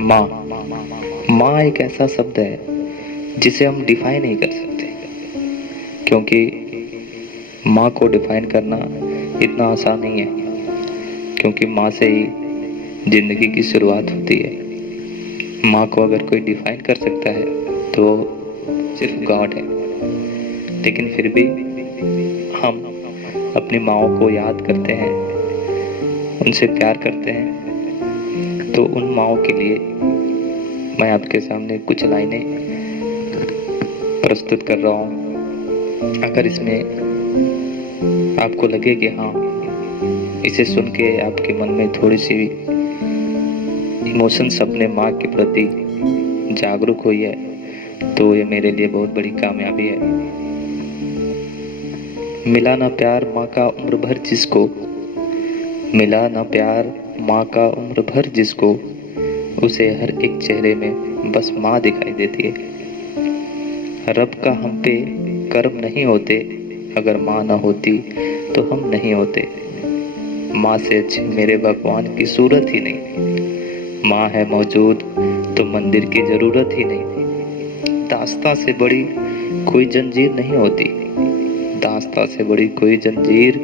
माँ। माँ एक ऐसा शब्द है जिसे हम डिफाइन नहीं कर सकते, क्योंकि माँ को डिफाइन करना इतना आसान नहीं है, क्योंकि माँ से ही ज़िंदगी की शुरुआत होती है। माँ को अगर कोई डिफाइन कर सकता है तो सिर्फ गॉड है। लेकिन फिर भी हम अपनी माँओं को याद करते हैं, उनसे प्यार करते हैं। तो उन माँओं के लिए मैं आपके सामने कुछ लाइनें प्रस्तुत कर रहा हूँ। अगर इसमें आपको लगे कि हाँ, इसे सुन के आपके मन में थोड़ी सी इमोशंस अपने माँ के प्रति जागरूक हुई है, तो ये मेरे लिए बहुत बड़ी कामयाबी है। मिला ना प्यार माँ का उम्र भर जिसको, मिला ना प्यार माँ का उम्र भर जिसको, उसे हर एक चेहरे में बस माँ दिखाई देती है। रब का हम पे कर्म नहीं होते, अगर माँ ना होती तो हम नहीं होते। माँ से अच्छी मेरे भगवान की सूरत ही नहीं। माँ है मौजूद तो मंदिर की ज़रूरत ही नहीं। दास्तां से बड़ी कोई जंजीर नहीं होती, दास्तां से बड़ी कोई जंजीर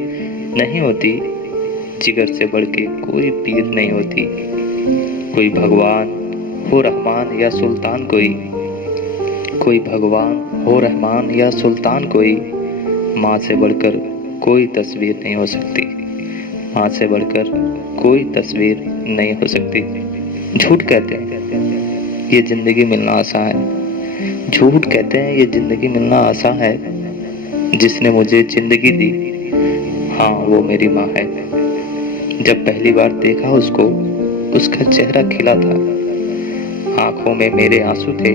नहीं होती। जिगर से बढ़ के कोई पीर नहीं होती। कोई भगवान हो रहमान या सुल्तान कोई भगवान हो रहमान या सुल्तान कोई, माँ से बढ़कर कोई तस्वीर नहीं हो सकती। माँ से बढ़कर कोई तस्वीर नहीं हो सकती। झूठ कहते हैं ये ज़िंदगी मिलना आसान है, झूठ कहते हैं ये ज़िंदगी मिलना आसान है। जिसने मुझे ज़िंदगी दी, हाँ वो मेरी माँ है। जब पहली बार देखा उसको, उसका चेहरा खिला था, आंखों में मेरे आंसू थे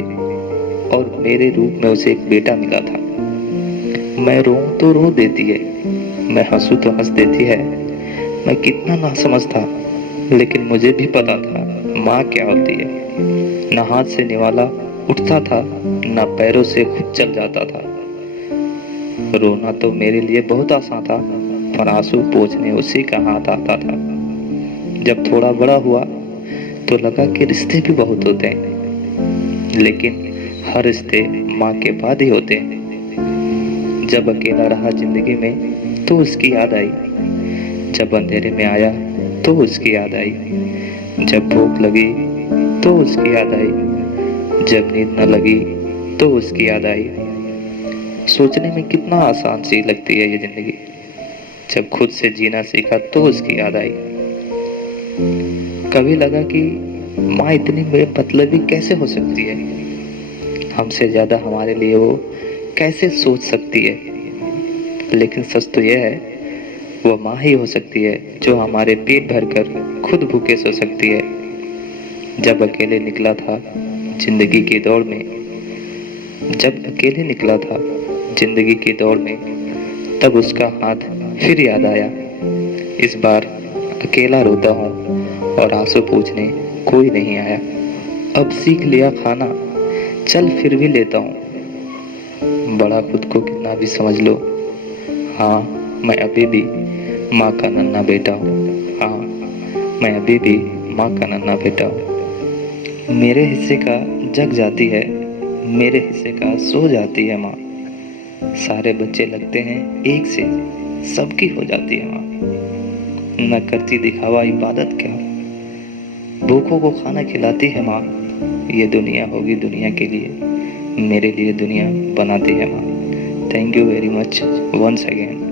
और मेरे रूप में उसे एक बेटा मिला था। मैं रोऊं तो रो देती है, मैं हंसूं तो हंस देती है। मैं कितना नासमझ था, लेकिन मुझे भी पता था माँ क्या होती है। ना हाथ से निवाला उठता था, ना पैरों से खुद चल जाता था। रोना तो मेरे लिए बहुत आसान था, पर आंसू पोंछने उसी का हाथ आता था। जब थोड़ा बड़ा हुआ तो लगा कि रिश्ते भी बहुत होते हैं, लेकिन हर रिश्ते माँ के बाद ही होते हैं। जब अकेला रहा जिंदगी में तो उसकी याद आई, जब अंधेरे में आया तो उसकी याद आई, जब भूख लगी तो उसकी याद आई, जब नींद न लगी तो उसकी याद आई। सोचने में कितना आसान सी लगती है ये जिंदगी, जब खुद से जीना सीखा तो उसकी याद आई। कभी लगा कि माँ इतनी बेमतलबी कैसे हो सकती है, हमसे ज्यादा हमारे लिए वो कैसे सोच सकती है। लेकिन सच तो यह है, वो माँ ही हो सकती है जो हमारे पेट भरकर खुद भूखे सो सकती है। जब अकेले निकला था जिंदगी की दौड़ में, जब अकेले निकला था जिंदगी की दौड़ में, तब उसका हाथ फिर याद आया। इस बार अकेला रोता हूँ और आंसू पूछने कोई नहीं आया। अब सीख लिया खाना, चल फिर भी लेता हूँ। बड़ा खुद को कितना भी समझ लो, हाँ मैं अभी भी माँ का नन्हा बेटा हूँ। हाँ मैं अभी भी माँ का नन्हा बेटा हूँ। मेरे हिस्से का जग जाती है, मेरे हिस्से का सो जाती है माँ। सारे बच्चे लगते हैं एक से, सबकी हो जाती है माँ। न करती दिखावा इबादत क्या, भूखों को खाना खिलाती है माँ। ये दुनिया होगी दुनिया के लिए, मेरे लिए दुनिया बनाती है माँ। Thank you very much once again.